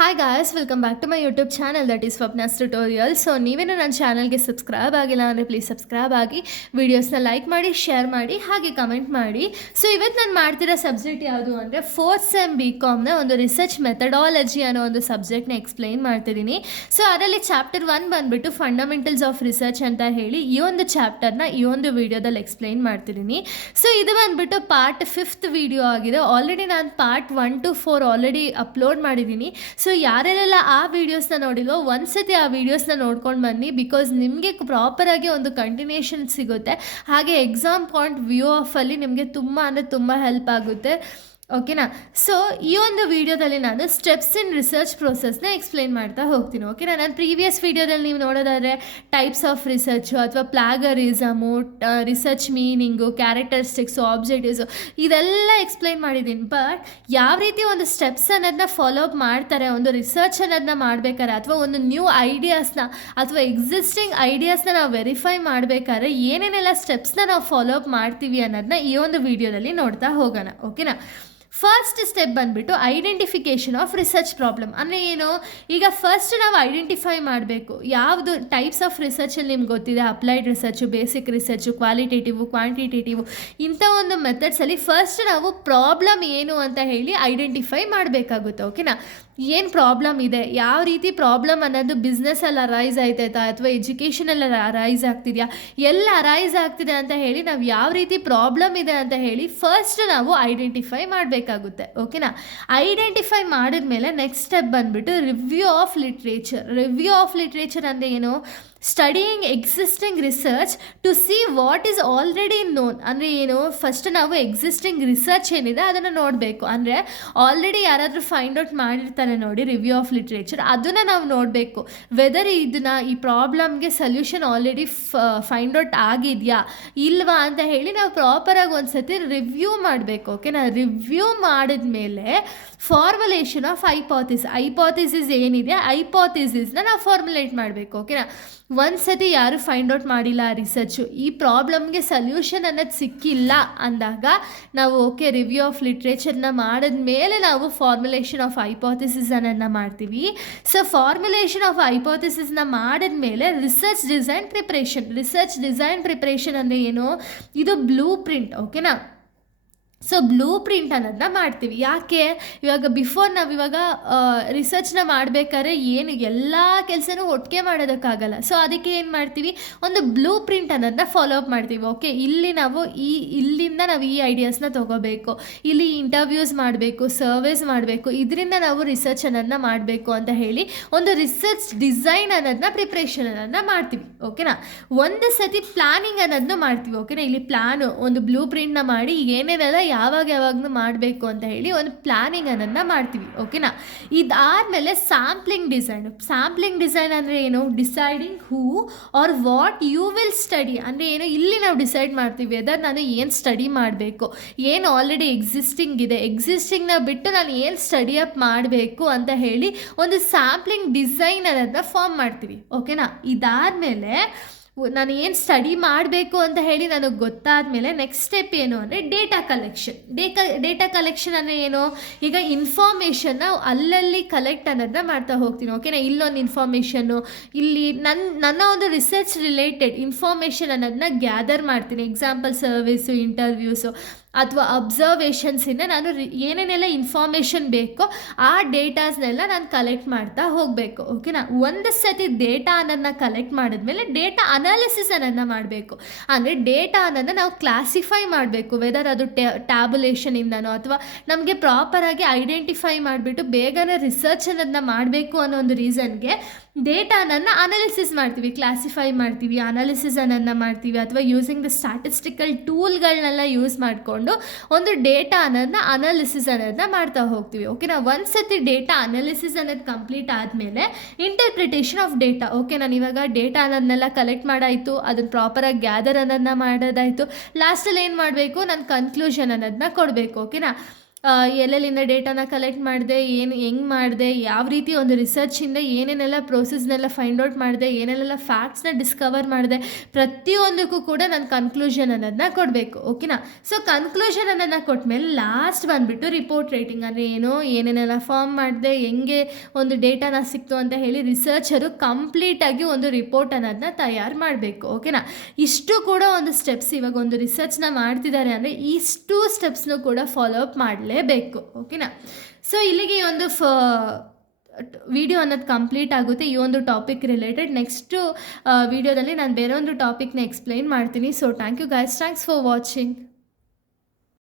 Hi guys, welcome back to my YouTube channel that is Swapna's tutorial. So ನೀವೇನು ನನ್ನ ಚಾನಲ್ಗೆ subscribe ಆಗಿಲ್ಲ ಅಂದರೆ ಪ್ಲೀಸ್ ಸಬ್ಸ್ಕ್ರೈಬ್ ಆಗಿ, ವೀಡಿಯೋಸ್ನ ಲೈಕ್ ಮಾಡಿ, ಶೇರ್ ಮಾಡಿ, ಹಾಗೆ ಕಮೆಂಟ್ ಮಾಡಿ. ಸೊ ಇವತ್ತು ನಾನು ಮಾಡ್ತಿರೋ ಸಬ್ಜೆಕ್ಟ್ ಯಾವುದು ಅಂದರೆ ಫೋರ್ತ್ ಸೆಮ್ BComನ ಒಂದು ರಿಸರ್ಚ್ ಮೆಥಡಾಲಜಿ ಅನ್ನೋ ಒಂದು ಸಬ್ಜೆಕ್ಟ್ನ ಎಕ್ಸ್ಪ್ಲೈನ್ ಮಾಡ್ತಿದ್ದೀನಿ. ಸೊ ಅದರಲ್ಲಿ ಚಾಪ್ಟರ್ 1 ಬಂದುಬಿಟ್ಟು ಫಂಡಮೆಂಟಲ್ಸ್ ಆಫ್ ರಿಸರ್ಚ್ ಅಂತ ಹೇಳಿ ಈ ಒಂದು ಚಾಪ್ಟರ್ನ ಈ ಒಂದು ವಿಡಿಯೋದಲ್ಲಿ ಎಕ್ಸ್ಪ್ಲೈನ್ ಮಾಡ್ತಿದ್ದೀನಿ. ಸೊ ಇದು ಬಂದುಬಿಟ್ಟು ಪಾರ್ಟ್ 5th ವಿಡಿಯೋ ಆಗಿದೆ. ಆಲ್ರೆಡಿ ನಾನು ಪಾರ್ಟ್ 1 to 4 ಆಲ್ರೆಡಿ ಅಪ್ಲೋಡ್ ಮಾಡಿದ್ದೀನಿ. ಸೊ ಯಾರೆಲ್ಲ ಆ ವೀಡಿಯೋಸ್ನ ನೋಡಿಲ್ವೋ ಒಂದ್ಸತಿ ಆ ವೀಡಿಯೋಸ್ನ ನೋಡ್ಕೊಂಡು ಬನ್ನಿ, ಬಿಕಾಸ್ ನಿಮಗೆ ಪ್ರಾಪರಾಗಿ ಒಂದು ಕಂಟಿನ್ಯೂಷನ್ ಸಿಗುತ್ತೆ. ಹಾಗೆ ಎಕ್ಸಾಮ್ ಪಾಯಿಂಟ್ ವ್ಯೂ ಆಫಲ್ಲಿ ನಿಮಗೆ ತುಂಬ ಅಂದರೆ ತುಂಬ ಹೆಲ್ಪ್ ಆಗುತ್ತೆ. ಓಕೆನಾ? ಸೊ ಈ ಒಂದು ವಿಡಿಯೋದಲ್ಲಿ ನಾನು ಸ್ಟೆಪ್ಸ್ ಇನ್ ರಿಸರ್ಚ್ ಪ್ರೊಸೆಸ್ನ ಎಕ್ಸ್ಪ್ಲೈನ್ ಮಾಡ್ತಾ ಹೋಗ್ತೀನಿ. ಓಕೆನಾ? ನಾನು ಪ್ರೀವಿಯಸ್ ವಿಡಿಯೋದಲ್ಲಿ ನೀವು ನೋಡೋದಾದರೆ ಟೈಪ್ಸ್ ಆಫ್ ರಿಸರ್ಚು ಅಥವಾ ಪ್ಲಾಗರಿಸಮು, ರಿಸರ್ಚ್ ಮೀನಿಂಗು, ಕ್ಯಾರೆಕ್ಟರಿಸ್ಟಿಕ್ಸು, ಆಬ್ಜೆಕ್ಟಿವ್ಸು ಇದೆಲ್ಲ ಎಕ್ಸ್ಪ್ಲೈನ್ ಮಾಡಿದ್ದೀನಿ. ಬಟ್ ಯಾವ ರೀತಿ ಒಂದು ಸ್ಟೆಪ್ಸ್ ಅನ್ನೋದನ್ನ ಫಾಲೋ ಅಪ್ ಮಾಡ್ತಾರೆ ಒಂದು ರಿಸರ್ಚ್ ಅನ್ನೋದನ್ನ ಮಾಡಬೇಕಾದ್ರೆ, ಅಥವಾ ಒಂದು ನ್ಯೂ ಐಡಿಯಾಸ್ನ ಅಥವಾ ಎಕ್ಸಿಸ್ಟಿಂಗ್ ಐಡಿಯಾಸ್ನ ನಾವು ವೆರಿಫೈ ಮಾಡಬೇಕಾದ್ರೆ ಏನೇನೆಲ್ಲ ಸ್ಟೆಪ್ಸ್ನ ನಾವು ಫಾಲೋ ಅಪ್ ಮಾಡ್ತೀವಿ ಅನ್ನೋದನ್ನ ಈ ಒಂದು ವಿಡಿಯೋದಲ್ಲಿ ನೋಡ್ತಾ ಹೋಗೋಣ. ಓಕೆನಾ? ಫಸ್ಟ್ ಸ್ಟೆಪ್ ಬಂದುಬಿಟ್ಟು ಐಡೆಂಟಿಫಿಕೇಷನ್ ಆಫ್ ರಿಸರ್ಚ್ ಪ್ರಾಬ್ಲಮ್. ಅಂದರೆ ಏನು? ಈಗ ಫಸ್ಟ್ ನಾವು ಐಡೆಂಟಿಫೈ ಮಾಡಬೇಕು ಯಾವುದು ಟೈಪ್ಸ್ ಆಫ್ ರಿಸರ್ಚಲ್ಲಿ ನಿಮ್ಗೆ ಗೊತ್ತಿದೆ. ಅಪ್ಲೈಡ್ ರಿಸರ್ಚು, ಬೇಸಿಕ್ ರಿಸರ್ಚು, ಕ್ವಾಲಿಟೇಟಿವು, ಕ್ವಾಂಟಿಟೇಟಿವು, ಇಂಥ ಒಂದು ಮೆಥಡ್ಸಲ್ಲಿ ಫಸ್ಟ್ ನಾವು ಪ್ರಾಬ್ಲಮ್ ಏನು ಅಂತ ಹೇಳಿ ಐಡೆಂಟಿಫೈ ಮಾಡಬೇಕಾಗುತ್ತೆ. ಓಕೆನಾ? ಏನು ಪ್ರಾಬ್ಲಮ್ ಇದೆ, ಯಾವ ರೀತಿ ಪ್ರಾಬ್ಲಮ್ ಅನ್ನೋದು ಬಿಸ್ನೆಸ್ಸಲ್ಲಿ ಅರೈಸ್ ಆಯ್ತೈತಾ ಅಥವಾ ಎಜುಕೇಷನಲ್ಲಿ ಅರೈಸ್ ಆಗ್ತಿದೆಯಾ, ಎಲ್ಲ ಅರೈಸ್ ಆಗ್ತಿದೆ ಅಂತ ಹೇಳಿ ನಾವು ಯಾವ ರೀತಿ ಪ್ರಾಬ್ಲಮ್ ಇದೆ ಅಂತ ಹೇಳಿ ಫಸ್ಟ್ ನಾವು ಐಡೆಂಟಿಫೈ ಮಾಡಬೇಕಾಗುತ್ತೆ. ಓಕೆನಾ? ಐಡೆಂಟಿಫೈ ಮಾಡಿದ್ಮೇಲೆ ನೆಕ್ಸ್ಟ್ ಸ್ಟೆಪ್ ಬಂದುಬಿಟ್ಟು review of literature. Review of literature ಅಂದರೆ ಏನು? Studying existing research to see what is already known. ಅಂದರೆ ಏನು? ಫಸ್ಟ್ ನಾವು ಎಕ್ಸಿಸ್ಟಿಂಗ್ ರಿಸರ್ಚ್ ಏನಿದೆ ಅದನ್ನು ನೋಡಬೇಕು. ಅಂದರೆ ಆಲ್ರೆಡಿ ಯಾರಾದರೂ ಫೈಂಡ್ ಔಟ್ ಮಾಡಿರ್ತಾರೆ ನೋಡಿ ರಿವ್ಯೂ ಆಫ್ ಲಿಟ್ರೇಚರ್, ಅದನ್ನು ನಾವು ನೋಡಬೇಕು. ವೆದರ್ ಇದನ್ನು ಈ ಪ್ರಾಬ್ಲಮ್ಗೆ ಸೊಲ್ಯೂಷನ್ ಆಲ್ರೆಡಿ ಫೈಂಡ್ ಔಟ್ ಆಗಿದೆಯಾ ಇಲ್ವಾ ಅಂತ ಹೇಳಿ ನಾವು ಪ್ರಾಪರಾಗಿ ಒಂದು ಸತಿ ರಿವ್ಯೂ ಮಾಡಬೇಕು. ಓಕೆನಾ? ರಿವ್ಯೂ ಮಾಡಿದ ಮೇಲೆ ಫಾರ್ಮುಲೇಷನ್ ಆಫ್ ಐಪಾಥಿಸಿಸ್ ಏನಿದೆ ಐಪಾಥಿಸಿಸ್ನ ನಾವು ಫಾರ್ಮುಲೇಟ್ ಮಾಡಬೇಕು. ಓಕೆನಾ? ಒಂದು ಸತಿ ಯಾರು ಫೈಂಡ್ ಔಟ್ ಮಾಡಿಲ್ಲ ರಿಸರ್ಚು, ಈ ಪ್ರಾಬ್ಲಮ್ಗೆ ಸೊಲ್ಯೂಷನ್ ಅನ್ನೋದು ಸಿಕ್ಕಿಲ್ಲ ಅಂದಾಗ ನಾವು ಓಕೆ ರಿವ್ಯೂ ಆಫ್ ಲಿಟ್ರೇಚರ್ನ ಮಾಡಿದ ಮೇಲೆ ನಾವು ಫಾರ್ಮುಲೇಷನ್ ಆಫ್ ಐಪಾಥಿಸಿಸ್ ಅನ್ನೋದನ್ನ ಮಾಡ್ತೀವಿ. ಸೊ ಫಾರ್ಮುಲೇಷನ್ ಆಫ್ ಐಪಾಥಿಸಿಸ್ನ ಮಾಡಿದ ಮೇಲೆ ರಿಸರ್ಚ್ ಡಿಸೈನ್ ಪ್ರಿಪ್ರೇಷನ್ ಅಂದರೆ ಏನು? ಇದು ಬ್ಲೂ ಪ್ರಿಂಟ್. ಓಕೆನಾ? ಸೊ ಬ್ಲೂ ಪ್ರಿಂಟ್ ಅನ್ನೋದನ್ನ ಮಾಡ್ತೀವಿ. ಯಾಕೆ? ಇವಾಗ ಬಿಫೋರ್ ನಾವು ಇವಾಗ ರಿಸರ್ಚ್ನ ಮಾಡಬೇಕಾದ್ರೆ ಏನು ಎಲ್ಲ ಕೆಲಸನೂ ಒಟ್ಟಿಗೆ ಮಾಡೋದಕ್ಕಾಗಲ್ಲ. ಸೊ ಅದಕ್ಕೆ ಏನು ಮಾಡ್ತೀವಿ, ಒಂದು ಬ್ಲೂ ಪ್ರಿಂಟ್ ಅನ್ನೋದನ್ನ ಫಾಲೋ ಅಪ್ ಮಾಡ್ತೀವಿ. ಓಕೆ, ಇಲ್ಲಿ ನಾವು ಇಲ್ಲಿಂದ ನಾವು ಈ ಐಡಿಯಾಸ್ನ ತೊಗೋಬೇಕು, ಇಲ್ಲಿ ಇಂಟರ್ವ್ಯೂಸ್ ಮಾಡಬೇಕು, ಸರ್ವೇಸ್ ಮಾಡಬೇಕು, ಇದರಿಂದ ನಾವು ರಿಸರ್ಚ್ ಅನ್ನೋದನ್ನ ಮಾಡಬೇಕು ಅಂತ ಹೇಳಿ ಒಂದು ರಿಸರ್ಚ್ ಡಿಸೈನ್ ಅನ್ನೋದನ್ನ ಪ್ರಿಪ್ರೇಷನ್ ಅನ್ನೋದನ್ನ ಮಾಡ್ತೀವಿ. ಓಕೆನಾ? ಒಂದು ಸತಿ ಪ್ಲಾನಿಂಗ್ ಅನ್ನೋದನ್ನು ಮಾಡ್ತೀವಿ. ಓಕೆನಾ? ಇಲ್ಲಿ ಪ್ಲಾನು ಒಂದು ಬ್ಲೂ ಪ್ರಿಂಟ್ನ ಮಾಡಿ ಏನೇನೆಲ್ಲ ಯಾವಾಗಲೂ ಮಾಡಬೇಕು ಅಂತ ಹೇಳಿ ಒಂದು ಪ್ಲಾನಿಂಗ್ ಅನ್ನೋದನ್ನ ಮಾಡ್ತೀವಿ. ಓಕೆನಾ? ಇದಾದಮೇಲೆ ಸ್ಯಾಂಪ್ಲಿಂಗ್ ಡಿಸೈನ್ ಅಂದರೆ ಏನು? Deciding who or what you will study. ಅಂದರೆ ಏನು? ಇಲ್ಲಿ ನಾವು ಡಿಸೈಡ್ ಮಾಡ್ತೀವಿ ಅದರ್ ನಾನು ಏನು ಸ್ಟಡಿ ಮಾಡಬೇಕು, ಏನು ಆಲ್ರೆಡಿ ಎಕ್ಸಿಸ್ಟಿಂಗ್ನ ಬಿಟ್ಟು ನಾನು ಏನು ಸ್ಟಡಿ ಅಪ್ ಮಾಡಬೇಕು ಅಂತ ಹೇಳಿ ಒಂದು ಸ್ಯಾಂಪ್ಲಿಂಗ್ ಡಿಸೈನ್ ಅನ್ನೋದನ್ನ ಫಾರ್ಮ್ ಮಾಡ್ತೀವಿ. ಓಕೆನಾ? ಇದಾದಮೇಲೆ ನಾನು ಏನು ಸ್ಟಡಿ ಮಾಡಬೇಕು ಅಂತ ಹೇಳಿ ನನಗೆ ಗೊತ್ತಾದಮೇಲೆ ನೆಕ್ಸ್ಟ್ ಸ್ಟೆಪ್ ಏನು ಅಂದರೆ ಡೇಟಾ ಕಲೆಕ್ಷನ್ ಅಂದರೆ ಏನು? ಈಗ ಇನ್ಫಾರ್ಮೇಷನ್ನ ಅಲ್ಲಲ್ಲಿ ಕಲೆಕ್ಟ್ ಅನ್ನೋದನ್ನ ಮಾಡ್ತಾ ಹೋಗ್ತೀನಿ. ಓಕೆನಾ? ಇಲ್ಲೊಂದು ಇನ್ಫಾರ್ಮೇಷನ್ನು, ಇಲ್ಲಿ ನನ್ನ ಒಂದು ರಿಸರ್ಚ್ ರಿಲೇಟೆಡ್ ಇನ್ಫಾರ್ಮೇಷನ್ ಅನ್ನೋದನ್ನ ಗ್ಯಾದರ್ ಮಾಡ್ತೀನಿ. ಎಕ್ಸಾಂಪಲ್ ಸರ್ವಿಸು, ಇಂಟರ್ವ್ಯೂಸು ಅಥವಾ ಅಬ್ಸರ್ವೇಷನ್ಸಿಂದ ನಾನು ಏನೇನೆಲ್ಲ ಇನ್ಫಾರ್ಮೇಷನ್ ಬೇಕೋ ಆ ಡೇಟಾಸ್ನೆಲ್ಲ ನಾನು ಕಲೆಕ್ಟ್ ಮಾಡ್ತಾ ಹೋಗಬೇಕು. ಓಕೆನಾ? ಒಂದು ಸತಿ ಡೇಟಾ ಅನ್ನೋದನ್ನ ಕಲೆಕ್ಟ್ ಮಾಡಿದ್ಮೇಲೆ ಡೇಟಾ ಅನಾಲಿಸಿಸ್ ಅನ್ನೋದನ್ನ ಮಾಡಬೇಕು. ಅಂದರೆ ಡೇಟಾ ಅನ್ನೋದನ್ನ ನಾವು ಕ್ಲಾಸಿಫೈ ಮಾಡಬೇಕು. ವೆದರ್ ಅದು ಟ್ಯಾಬುಲೇಷನಿಂದನೋ ಅಥವಾ ನಮಗೆ ಪ್ರಾಪರಾಗಿ ಐಡೆಂಟಿಫೈ ಮಾಡಿಬಿಟ್ಟು ಬೇಗನೆ ರಿಸರ್ಚ್ ಅನ್ನೋದನ್ನ ಮಾಡಬೇಕು ಅನ್ನೋ ಒಂದು ರೀಸನ್ಗೆ ಡೇಟಾನನ್ನು ಅನಾಲಿಸಿಸ್ ಮಾಡ್ತೀವಿ, ಕ್ಲಾಸಿಫೈ ಮಾಡ್ತೀವಿ, ಅನಾಲಿಸಿಸ್ ಅನ್ನೋದನ್ನ ಮಾಡ್ತೀವಿ. ಅಥವಾ ಯೂಸಿಂಗ್ ದ ಸ್ಟ್ಯಾಟಿಸ್ಟಿಕಲ್ ಟೂಲ್ಗಳನ್ನೆಲ್ಲ ಯೂಸ್ ಮಾಡಿಕೊಂಡು ಒಂದು ಡೇಟಾ ಅನ್ನೋದನ್ನ ಅನಾಲಿಸಿಸ್ ಅನ್ನೋದನ್ನ ಮಾಡ್ತಾ ಹೋಗ್ತೀವಿ. ಓಕೆನಾ? ಒಂದು ಸತಿ ಡೇಟಾ ಅನಾಲಿಸಿಸ್ ಅನ್ನೋದು ಕಂಪ್ಲೀಟ್ ಆದಮೇಲೆ ಇಂಟರ್ಪ್ರಿಟೇಷನ್ ಆಫ್ ಡೇಟಾ. ಓಕೆ, ನಾನು ಇವಾಗ ಡೇಟಾ ಅನ್ನೋದನ್ನೆಲ್ಲ ಕಲೆಕ್ಟ್ ಮಾಡಾಯಿತು, ಅದನ್ನು ಪ್ರಾಪರಾಗಿ ಗ್ಯಾದರ್ ಅನ್ನೋದನ್ನ ಮಾಡೋದಾಯಿತು. ಲಾಸ್ಟಲ್ಲಿ ಏನು ಮಾಡಬೇಕು? ನಾನು ಕನ್ಕ್ಲೂಷನ್ ಅನ್ನೋದನ್ನ ಕೊಡಬೇಕು. ಓಕೆನಾ? ಎಲ್ಲೆಲ್ಲಿಂದ ಡೇಟಾನ ಕಲೆಕ್ಟ್ ಮಾಡಿದೆ, ಹೆಂಗೆ ಮಾಡಿದೆ, ಯಾವ ರೀತಿ ಒಂದು ರಿಸರ್ಚಿಂದ ಏನೇನೆಲ್ಲ ಪ್ರೋಸೆಸ್ನೆಲ್ಲ ಫೈಂಡ್ ಔಟ್ ಮಾಡಿದೆ, ಏನೇನೆಲ್ಲ ಫ್ಯಾಕ್ಟ್ಸ್ನ ಡಿಸ್ಕವರ್ ಮಾಡಿದೆ, ಪ್ರತಿಯೊಂದಕ್ಕೂ ಕೂಡ ನಾನು ಕನ್ಕ್ಲೂಷನ್ ಅನ್ನೋದನ್ನ ಕೊಡಬೇಕು. ಓಕೆನಾ? ಸೊ ಕನ್ಕ್ಲೂಷನ್ ಅನ್ನೋದನ್ನ ಕೊಟ್ಟಮೇಲೆ ಲಾಸ್ಟ್ ಬಂದುಬಿಟ್ಟು ರಿಪೋರ್ಟ್ ರೈಟಿಂಗ್ ಅಂದರೆ ಏನು, ಏನೇನೆಲ್ಲ ಫಾರ್ಮ್ ಮಾಡಿದೆ, ಹೆಂಗೆ ಒಂದು ಡೇಟಾನ ಸಿಕ್ತು ಅಂತ ಹೇಳಿ ರಿಸರ್ಚರು ಕಂಪ್ಲೀಟಾಗಿ ಒಂದು ರಿಪೋರ್ಟ್ ಅನ್ನೋದನ್ನ ತಯಾರು ಮಾಡಬೇಕು. ಓಕೆನಾ? ಇಷ್ಟು ಕೂಡ ಒಂದು ಸ್ಟೆಪ್ಸ್, ಇವಾಗ ಒಂದು ರಿಸರ್ಚ್ನ ಮಾಡ್ತಿದ್ದಾರೆ ಅಂದರೆ ಇಷ್ಟು ಸ್ಟೆಪ್ಸ್ನು ಕೂಡ ಫಾಲೋ ಅಪ್ ಮಾಡಲೇಬೇಕು. ಓಕೆನಾ? ಸೊ ಇಲ್ಲಿಗೆ ಈ ಒಂದು ವಿಡಿಯೋ ಅನ್ನೋದು ಕಂಪ್ಲೀಟ್ ಆಗುತ್ತೆ ಈ ಒಂದು ಟಾಪಿಕ್ ರಿಲೇಟೆಡ್. ನೆಕ್ಸ್ಟು ವಿಡಿಯೋದಲ್ಲಿ ನಾನು ಬೇರೆ ಒಂದು ಟಾಪಿಕ್ನ ಎಕ್ಸ್ಪ್ಲೈನ್ ಮಾಡ್ತೀನಿ. So thank you guys, thanks for watching.